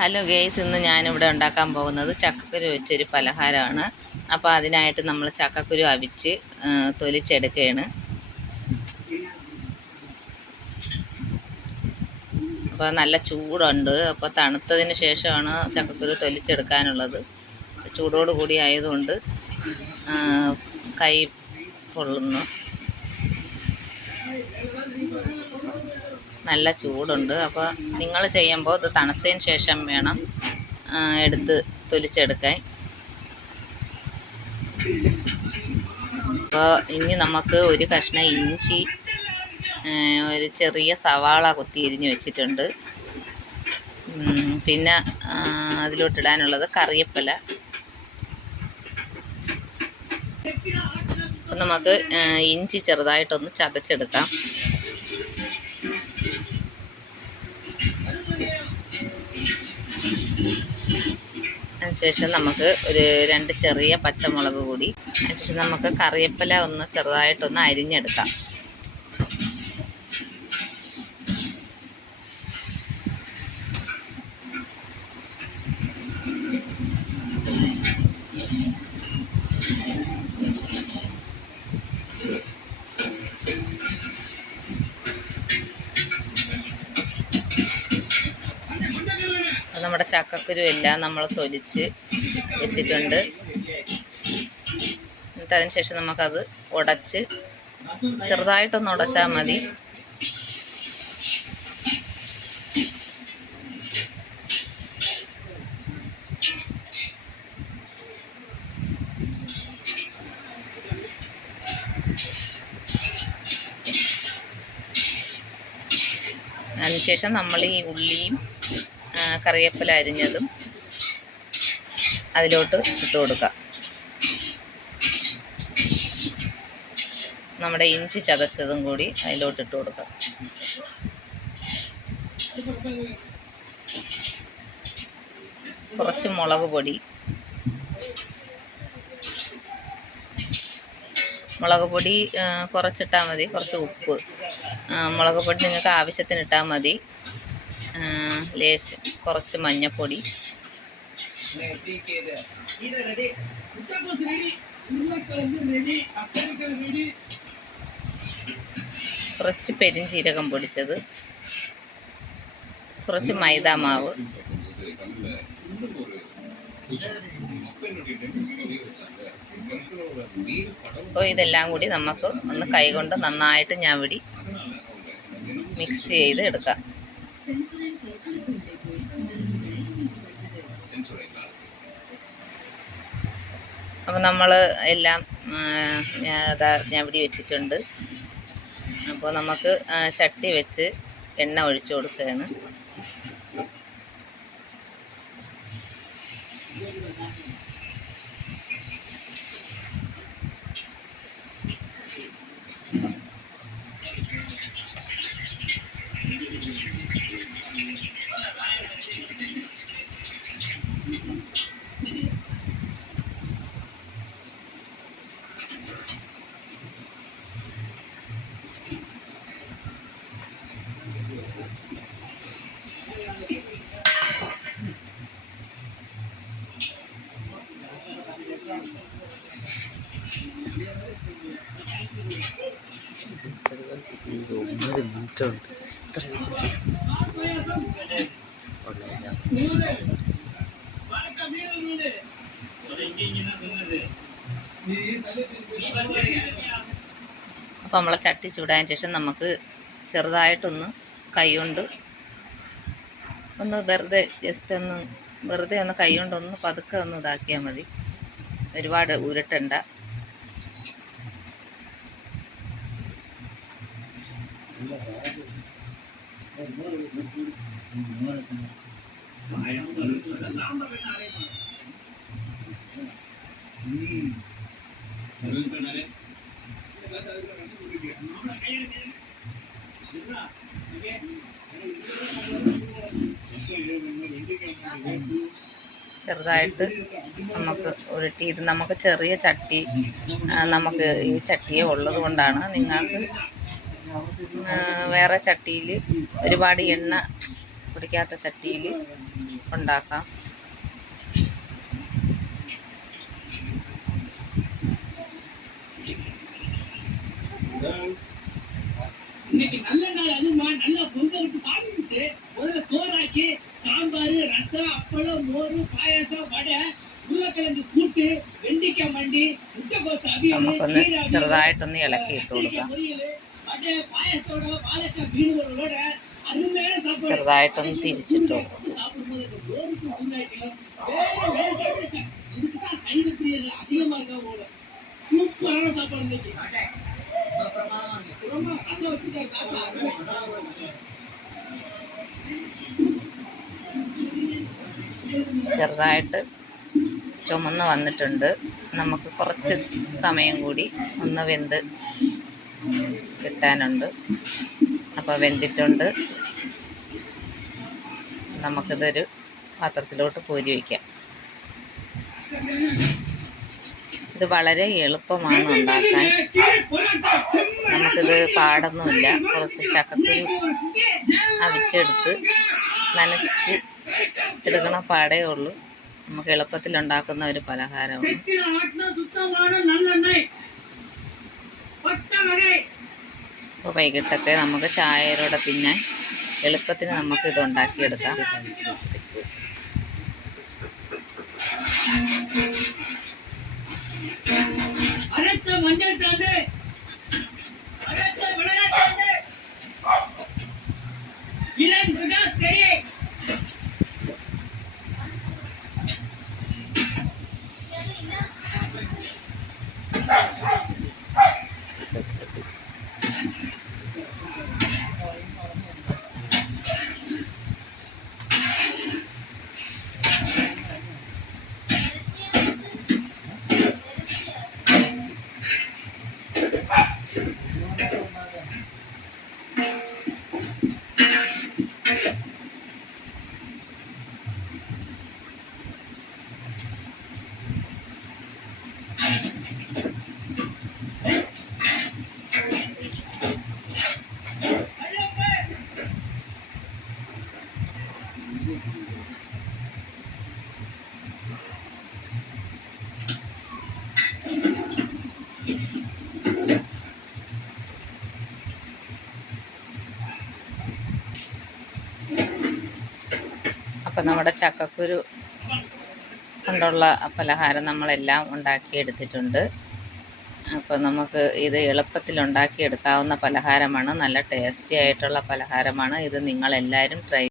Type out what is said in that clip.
Hello guys ഇന്ന് ഞാനിവിടെ ഉണ്ടാക്കാൻ പോകുന്നത് ചക്കക്കുരു വെച്ചൊരു പലഹാരമാണ്. അപ്പോൾ അതിനായിട്ട് നമ്മൾ ചക്കക്കുരു അവിച്ച് തൊലിച്ചെടുക്കുകയാണ്. അപ്പോൾ നല്ല ചൂടുണ്ട്. അപ്പോൾ തണുത്തതിന് ശേഷമാണ് ചക്കക്കുരു തൊലിച്ചെടുക്കാനുള്ളത്. ചൂടോട് കൂടി ആയതുകൊണ്ട് കൈ പൊള്ളുന്നു. നല്ല ചൂടുണ്ട്. അപ്പോൾ നിങ്ങൾ ചെയ്യുമ്പോൾ ഇത് തണുത്തതിന് ശേഷം വേണം എടുത്ത് തൊലിച്ചെടുക്കാൻ. അപ്പോൾ ഇനി നമുക്ക് ഒരു കഷ്ണം ഇഞ്ചി ഒരു ചെറിയ സവാള കുത്തി എരിഞ്ഞ് വെച്ചിട്ടുണ്ട്. പിന്നെ അതിലോട്ടിടാനുള്ളത് കറിയപ്പല നമുക്ക് ഇഞ്ചി ചെറുതായിട്ടൊന്ന് ചതച്ചെടുക്കാം. അതിനുശേഷം നമുക്ക് ഒരു രണ്ട് ചെറിയ പച്ചമുളക് കൂടി. അതിനുശേഷം നമുക്ക് കറിവേപ്പില ഒന്ന് ചെറുതായിട്ടൊന്ന് അരിഞ്ഞെടുക്കാം. അപ്പോൾ നമ്മുടെ ചക്കക്കുരു എല്ലാം നമ്മൾ തൊലിച്ച് വെച്ചിട്ടുണ്ട്. എന്നിട്ട് അതിന് ശേഷം നമുക്കത് ഉടച്ച് ചെറുതായിട്ടൊന്ന് ഉടച്ചാൽ മതി. അതിനുശേഷം നമ്മൾ ഈ ഉള്ളിയും കറിവേപ്പില അരിഞ്ഞതും അതിലോട്ട് ഇട്ട് കൊടുക്കുക നമ്മുടെ ഇഞ്ചി ചതച്ചതും കൂടി അതിലോട്ട് ഇട്ട് കൊടുക്കാം. കുറച്ച് മുളക് പൊടി. മുളക് പൊടി കുറച്ചിട്ടാൽ മതി. കുറച്ച് ഉപ്പ്. മുളക് പൊടി നിങ്ങൾക്ക് ആവശ്യത്തിന് ഇട്ടാൽ മതി. ലേശം കുറച്ച് മഞ്ഞപ്പൊടി. കുറച്ച് പെരിഞ്ചീരകം പൊടിച്ചത്. കുറച്ച് മൈദാ മാവ്. അപ്പോൾ ഇതെല്ലാം കൂടി നമുക്ക് ഒന്ന് കൈകൊണ്ട് നന്നായിട്ട് ഞവിടി മിക്സ് ചെയ്ത് എടുക്കാം. അപ്പോൾ നമ്മൾ എല്ലാം ഞാൻ അതാ ഞവിടി വെച്ചിട്ടുണ്ട്. അപ്പോൾ നമുക്ക് ചട്ടി വെച്ച് എണ്ണ ഒഴിച്ചു കൊടുക്കുകയാണ്. ഉണ്ട് അപ്പോൾ നമ്മളെ ചട്ടി ചൂടായതിന് ശേഷം നമുക്ക് ചെറുതായിട്ടൊന്ന് കൈ കൊണ്ട് ഒന്ന് വെറുതെ ജസ്റ്റ് ഒന്ന് വെറുതെ ഒന്ന് കൈ കൊണ്ടൊന്ന് പതുക്കെ ഒന്ന് ഇതാക്കിയാൽ മതി. ഒരുപാട് ഉരുട്ടണ്ട. ചെറുതായിട്ട് നമുക്ക് ഉരുട്ടി ഇത് നമുക്ക് ചെറിയ ചട്ടി നമുക്ക് ഈ ചട്ടിയെ ഉള്ളത് കൊണ്ടാണ് നിങ്ങൾക്ക് വേറെ ചട്ടിയിൽ ഒരുപാട് എണ്ണ പിടിക്കാത്ത ചട്ടിയിൽ ഉണ്ടാക്കാം இன்னைக்கு நல்ல நாள் அதுமா நல்லா பொங்க விட்டு சாப்பிட்டு முதல்ல சோறாக்கி சாம்பார் ரசம் அப்பளம் மோர் பாயாசம் வடை உருளைக்கிழங்கு கூட்டு வெண்டிக்காய் மண்டி முட்டைக்கோஸ் அவியல் നമുക്കൊന്ന് கீரை அவியல், ചെറുതായിട്ടൊന്ന് ഇളക്കി ഇട്ട് கத்திரிக்காய் കൊടുക്കാം பொரியல் வடை பாயாசத்தோட வாழைக்காய் மீனுகளோட அருமையான சாப்பாடு ചെറുതായിട്ടൊന്ന് തിരിച്ചിട്ടോ. ചെറുതായിട്ട് ചുമന്ന് വന്നിട്ടുണ്ട്. നമുക്ക് കുറച്ച് സമയം കൂടി ഒന്ന് വെന്ത് കിട്ടാനുണ്ട്. അപ്പോൾ വെന്തിട്ടുണ്ട്. നമുക്കിതൊരു പാത്രത്തിലോട്ട് പൂരി വയ്ക്കാം. ഇത് വളരെ എളുപ്പമാണ് ഉണ്ടാക്കാൻ. നമുക്കിത് പാടൊന്നുമില്ല. കുറച്ച് ചക്കക്കുരു അവിച്ചെടുത്ത് നനച്ച് എടുക്കണ പാടേ ഉള്ളൂ. നമുക്ക് എളുപ്പത്തിൽ ഉണ്ടാക്കുന്ന ഒരു പലഹാരമാണ്. അപ്പോൾ വൈകിട്ടൊക്കെ നമുക്ക് ചായയിലൂടെ തിന്നാൻ എളുപ്പത്തിന് നമുക്ക് ഇത് ഉണ്ടാക്കിയെടുക്കാം அரைச்ச അപ്പം നമ്മുടെ ചക്കക്കുരു കൊണ്ടുള്ള പലഹാരം നമ്മളെല്ലാം ഉണ്ടാക്കിയെടുത്തിട്ടുണ്ട്. അപ്പോൾ നമുക്ക് ഇത് എളുപ്പത്തിൽ ഉണ്ടാക്കിയെടുക്കാവുന്ന പലഹാരമാണ്. നല്ല ടേസ്റ്റി ആയിട്ടുള്ള പലഹാരമാണ്. ഇത് നിങ്ങളെല്ലാവരും ട്രൈ